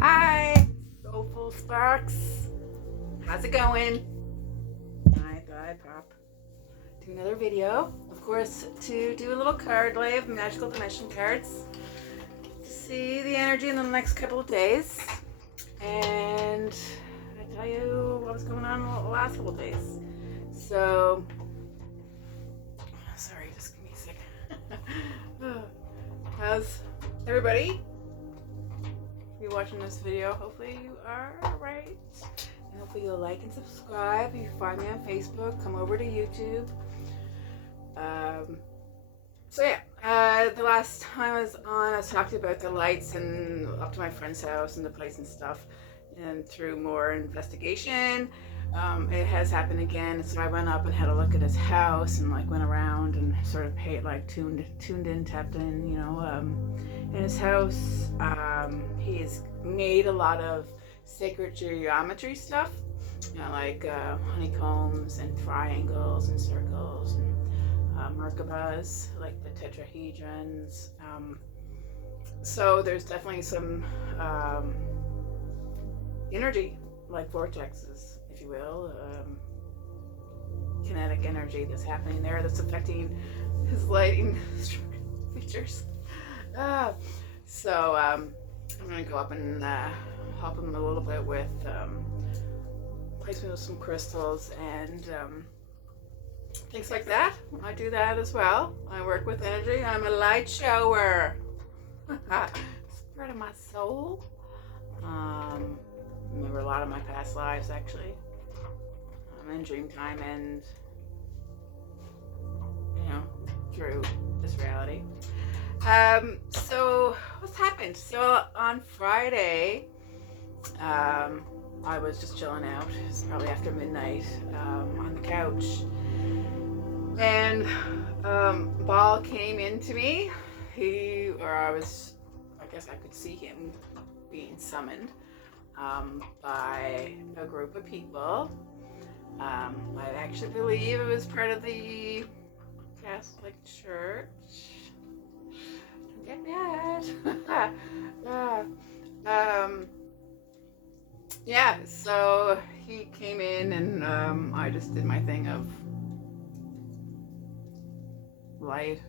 Hi, Soulful Sparks. How's it going? I thought I'd do another video. Of course, to do a little card lay of magical dimension cards to see the energy in the next couple of days. And I tell you what was going on the last couple of days. So, sorry, just give me a second. How's everybody? If you're watching this video, hopefully you are right. And hopefully you'll like and subscribe. If you find me on Facebook, come over to YouTube. The last time I was on, I was talking about the lights and up to my friend's house and the place and stuff. And through more investigation, it has happened again. So I went up and had a look at his house and went around and sort of tuned in, tapped in, in his house. He's made a lot of sacred geometry stuff, honeycombs and triangles and circles and Merkabahs, like the tetrahedrons. So there's definitely some energy, like vortexes, if you will, kinetic energy that's happening there that's affecting his lighting features. So I'm going to go up and help him a little bit with placement of some crystals and things like that. I do that as well. I work with energy. I'm a light shower. It's part of my soul. Remember a lot of my past lives, actually. I'm in dream time and, through this reality. So what's happened? So on Friday, I was just chilling out. It's probably after midnight, on the couch. And Baal came into me. I guess I could see him being summoned by a group of people. I actually believe it was part of the Catholic Church. Don't get mad. So he came in and I just did my thing of light,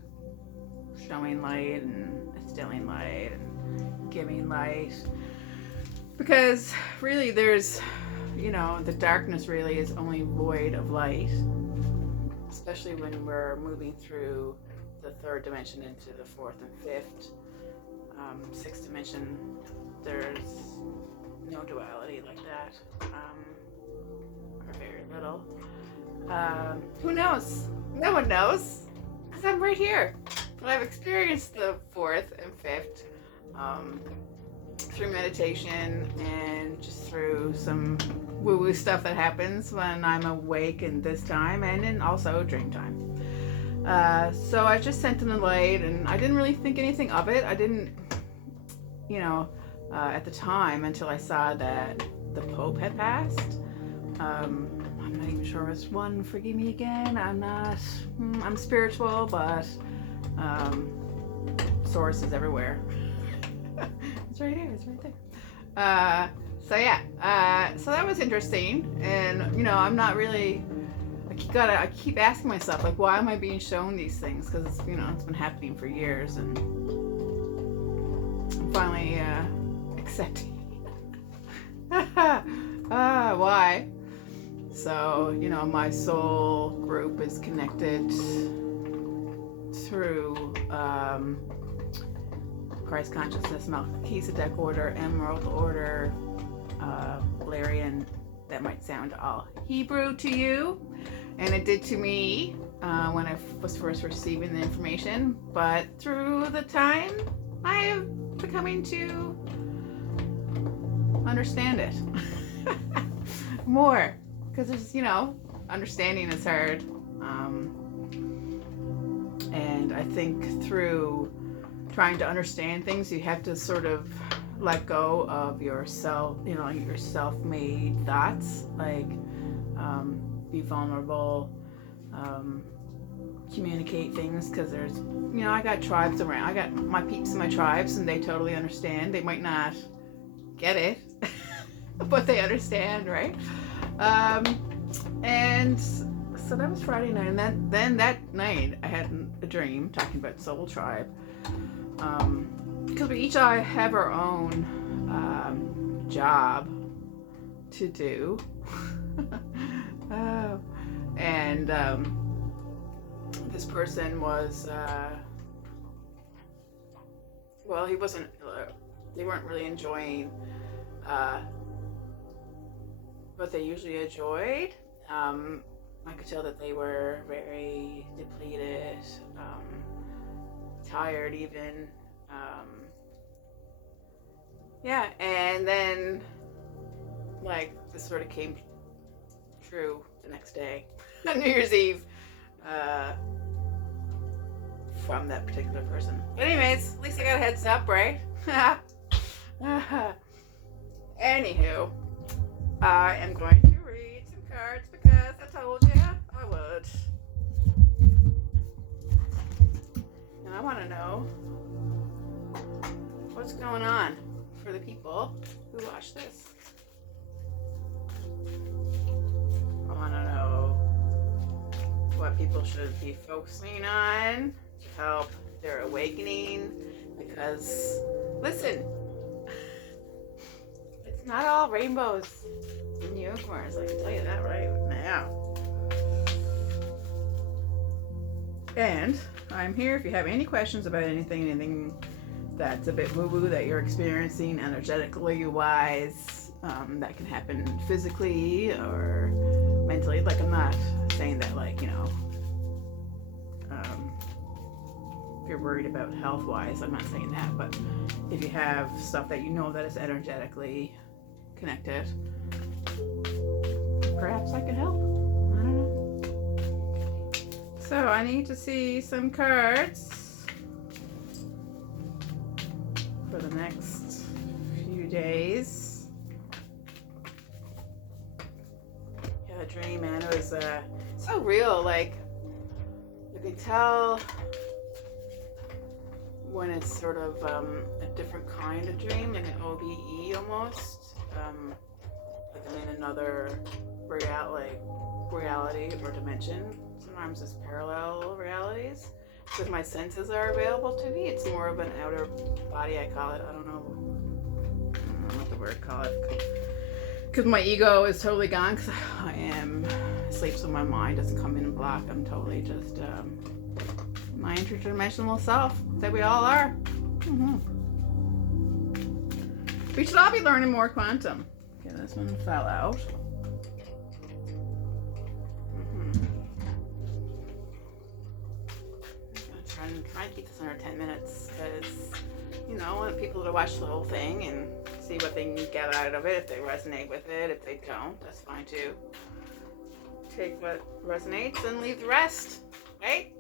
showing light and instilling light and giving light, because really there's the darkness really is only void of light, especially when we're moving through the third dimension into the fourth and fifth. Sixth dimension, there's no duality like that, or very little. Who knows? No one knows, because I'm right here. But I've experienced the fourth and fifth through meditation and just through some woo-woo stuff that happens when I'm awake in this time and in also dream time. So I just sent in the light, and I didn't really think anything of it. I didn't, at the time, until I saw that the Pope had passed. I'm not even sure which one. Forgive me again. I'm spiritual, but source is everywhere. It's right here. It's right there. So that was interesting, and I'm not really. I keep asking myself, why am I being shown these things? Because it's been happening for years, and I'm finally accepting. Why? So my soul group is connected through Christ Consciousness, Melchizedek Order, Emerald Order, Valerian. That might sound all Hebrew to you, and it did to me when I was first receiving the information. But through the time, I have becoming to understand it more, because there's understanding is hard, and I think through trying to understand things, you have to sort of let go of yourself, your self-made thoughts, be vulnerable, communicate things, because there's, I got tribes around. I got my peeps in my tribes, and they totally understand. They might not get it, but they understand, right? And so that was Friday night, and then that night I had a dream talking about Soul Tribe, because we each have our own job to do. And this person was well, he wasn't they weren't really enjoying what they usually enjoyed. I could tell that they were very depleted, tired even. Yeah, and then like this sort of came true the next day on New Year's Eve from that particular person. But anyways, at least I got a heads up, right? Anywho, I am going to read some cards because I told you I would. And I want to know what's going on for the people who watch this. I want to know what people should be focusing on to help their awakening, because listen, it's not all rainbows and unicorns, I can tell you that right now. And I'm here if you have any questions about anything that's a bit woo-woo that you're experiencing energetically wise, that can happen physically or mentally. Like, I'm not saying that, like, you know, if you're worried about health wise, I'm not saying that, but if you have stuff that you know that is energetically connected, perhaps I can help. I don't know. So I need to see some cards for the next few days. Yeah, the dream, man, it was so real. Like, you can tell when it's sort of a different kind of dream, like an OBE almost, like I'm in another reality or dimension. Sometimes it's parallel realities because my senses are available to me. It's more of an outer body, I call it. I don't know what the word call it, because my ego is totally gone, because I am asleep, so my mind doesn't come in and block. I'm totally just my interdimensional self that we all are. We should all be learning more quantum. Okay, this one fell out. I'm trying to keep this under 10 minutes because, you know, I want people to watch the whole thing and see what they can get out of it. If they resonate with it, if they don't, that's fine too. Take what resonates and leave the rest, right?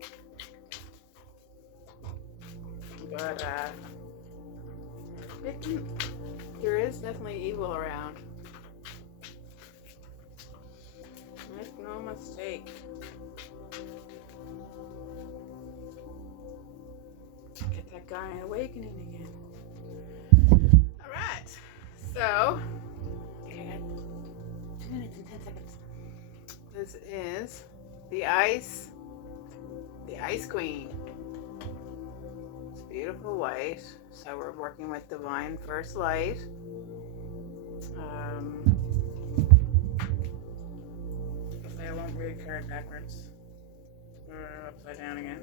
But there is definitely evil around. Make no mistake. Get that guy awakening again. Alright, so okay, I got 2 minutes and 10 seconds. This is the Ice Queen. It's beautiful white. So we're working with Divine First Light. Hopefully I won't read a card backwards or upside down again.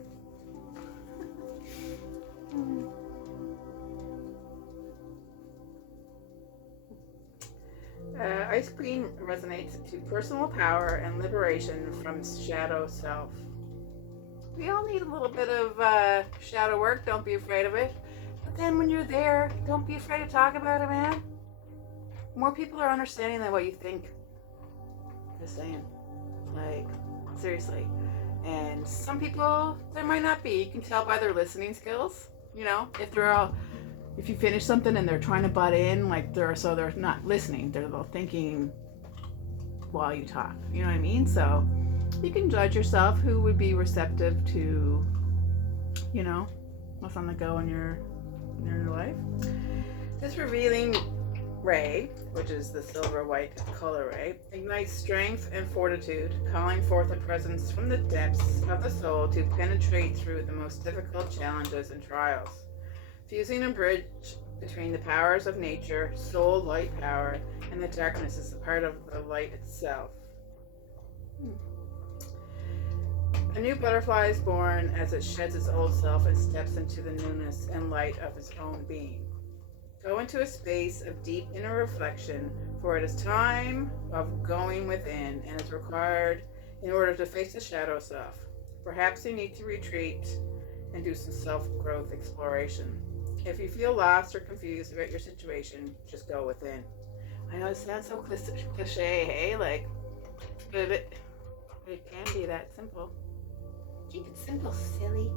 Ice Queen resonates to personal power and liberation from shadow self. We all need a little bit of shadow work. Don't be afraid of it. But then when you're there, don't be afraid to talk about it, man. More people are understanding than what you think. Just saying. Like, seriously. And some people, there might not be. You can tell by their listening skills. You know, if you finish something and they're trying to butt in, like they're not listening. They're thinking while you talk. You know what I mean? So you can judge yourself who would be receptive to, you know, what's on the go in your life. This revealing ray, which is the silver-white color ray, ignites strength and fortitude, calling forth a presence from the depths of the soul to penetrate through the most difficult challenges and trials. Fusing a bridge between the powers of nature, soul light power, and the darkness is a part of the light itself. A new butterfly is born as it sheds its old self and steps into the newness and light of its own being. Go into a space of deep inner reflection, for it is time of going within and is required in order to face the shadow self. Perhaps you need to retreat and do some self-growth exploration. If you feel lost or confused about your situation, just go within. I know it sounds so cliche, hey? Like, but it can be that simple. Keep it simple, silly.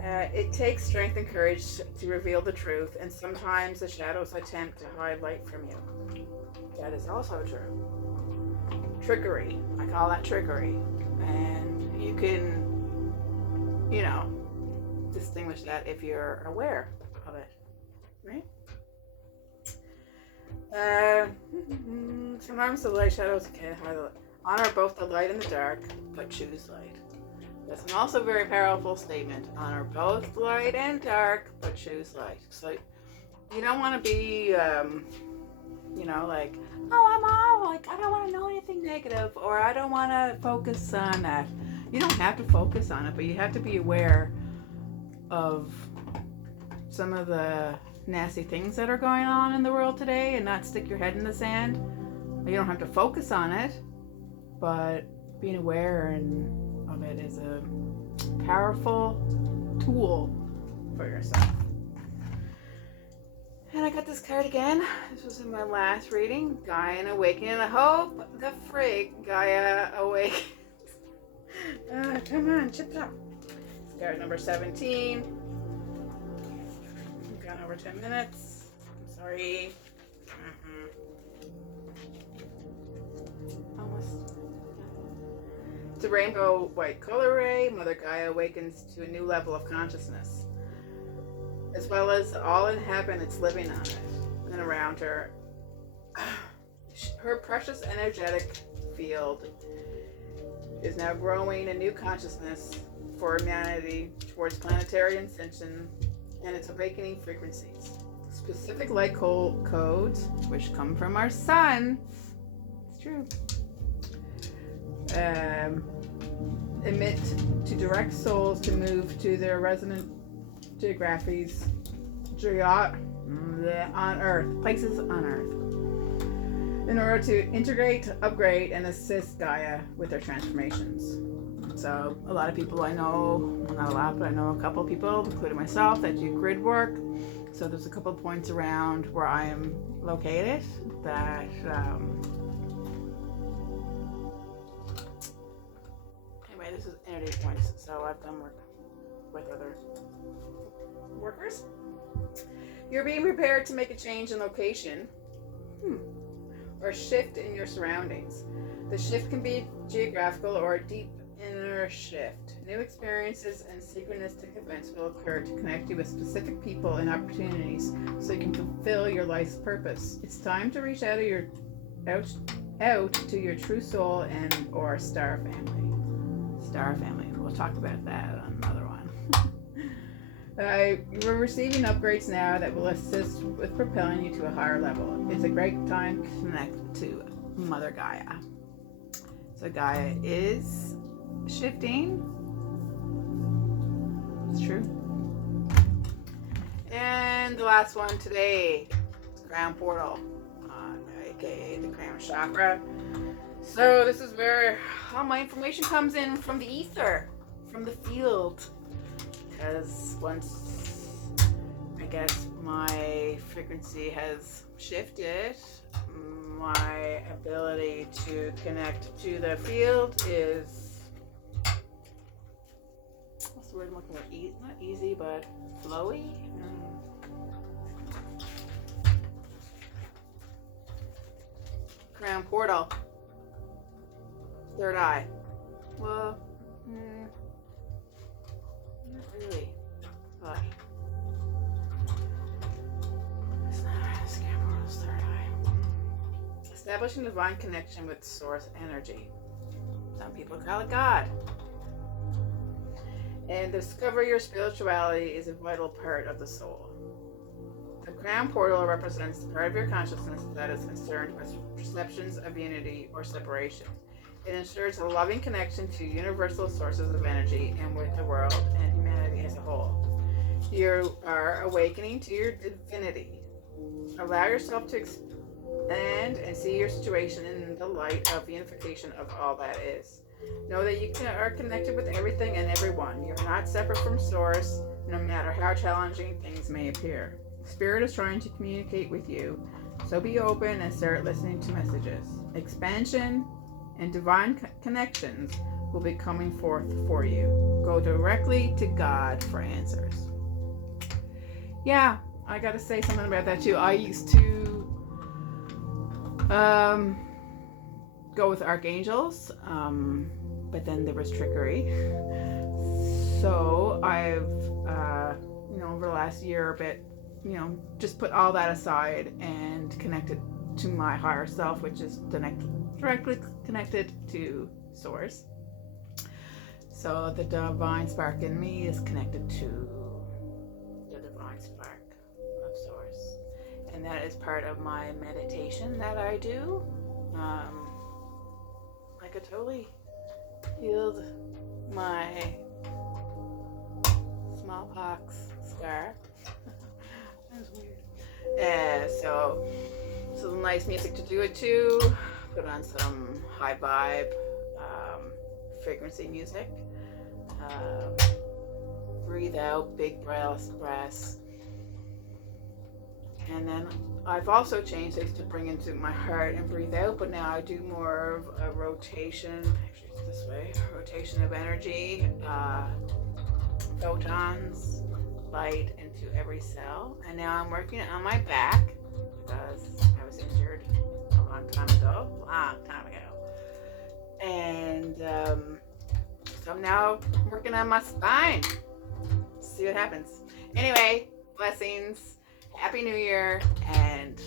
It takes strength and courage to reveal the truth, and sometimes the shadows attempt to hide light from you. That is also true. Trickery. I call that trickery. And you can, distinguish that if you're aware of it. Right? Sometimes the light shadows can honor both the light and the dark, but choose light. That's an also very powerful statement. Honor both light and dark, but choose light. So you don't want to be, like, oh, I'm all like, I don't want to know anything negative, or I don't want to focus on that. You don't have to focus on it, but you have to be aware of some of the nasty things that are going on in the world today and not stick your head in the sand. You don't have to focus on it, but being aware of it is a powerful tool for yourself. And I got this card again. This was in my last reading. Gaia and Awakening. I hope the frig Gaia awakens. Come on, chip up. Card number 17. We've gone over 10 minutes. I'm sorry. Almost. It's a rainbow white color ray. Mother Gaia awakens to a new level of consciousness, as well as all inhabitants living on it and around her. Her precious energetic field is now growing a new consciousness for humanity towards planetary ascension and its awakening frequencies. Specific light codes, which come from our sun, it's true, emit to direct souls to move to their resonant geographies on Earth, places on Earth, in order to integrate, upgrade, and assist Gaia with their transformations. So a lot of people I know, not a lot, but I know a couple of people, including myself, that do grid work. So there's a couple of points around where I am located that anyway, this is energy points. So I've done work with other workers. You're being prepared to make a change in location or shift in your surroundings. The shift can be geographical or a deep inner shift. New experiences and synchronistic events will occur to connect you with specific people and opportunities so you can fulfill your life's purpose. It's time to reach out to your true soul and or star family. Star family. We'll talk about that on another one. You're receiving upgrades now that will assist with propelling you to a higher level. It's a great time to connect to Mother Gaia. So Gaia is shifting. It's true. And the last one today, Crown Portal, aka the Crown Chakra. So this is where all my information comes in from the ether, from the field. Because once, I guess, my frequency has shifted, my ability to connect to the field is, what's the word I'm looking for? Not easy, but flowy? Crown Portal. Third eye. Well, not really, but it's not establishing divine connection with source energy. Some people call it God. And discover your spirituality is a vital part of the soul. The crown portal represents the part of your consciousness that is concerned with perceptions of unity or separation. It ensures a loving connection to universal sources of energy and with the world and humanity as a whole. You are awakening to your divinity. Allow yourself to expand and see your situation in the light of the unification of all that is. Know that you are connected with everything and everyone. You're not separate from Source, no matter how challenging things may appear. Spirit is trying to communicate with you, so be open and start listening to messages. Expansion and divine connections will be coming forth for you. Go directly to God for answers. Yeah, I gotta say something about that too. I used to go with archangels, but then there was trickery. So I've, over the last year or bit, just put all that aside and connected to my higher self, which is directly connected to Source. So the divine spark in me is connected to the divine spark of Source. And that is part of my meditation that I do. I could totally healed my smallpox scar. That's weird. So some nice music to do it to. Put on some high vibe, frequency music. Breathe out, big breaths. And then I've also changed things to bring into my heart and breathe out, but now I do more of a rotation, actually it's this way, rotation of energy, photons, light into every cell. And now I'm working on my back because I was injured a long time ago. And so I'm now working on my spine. See what happens. Anyway, blessings. Happy New Year, and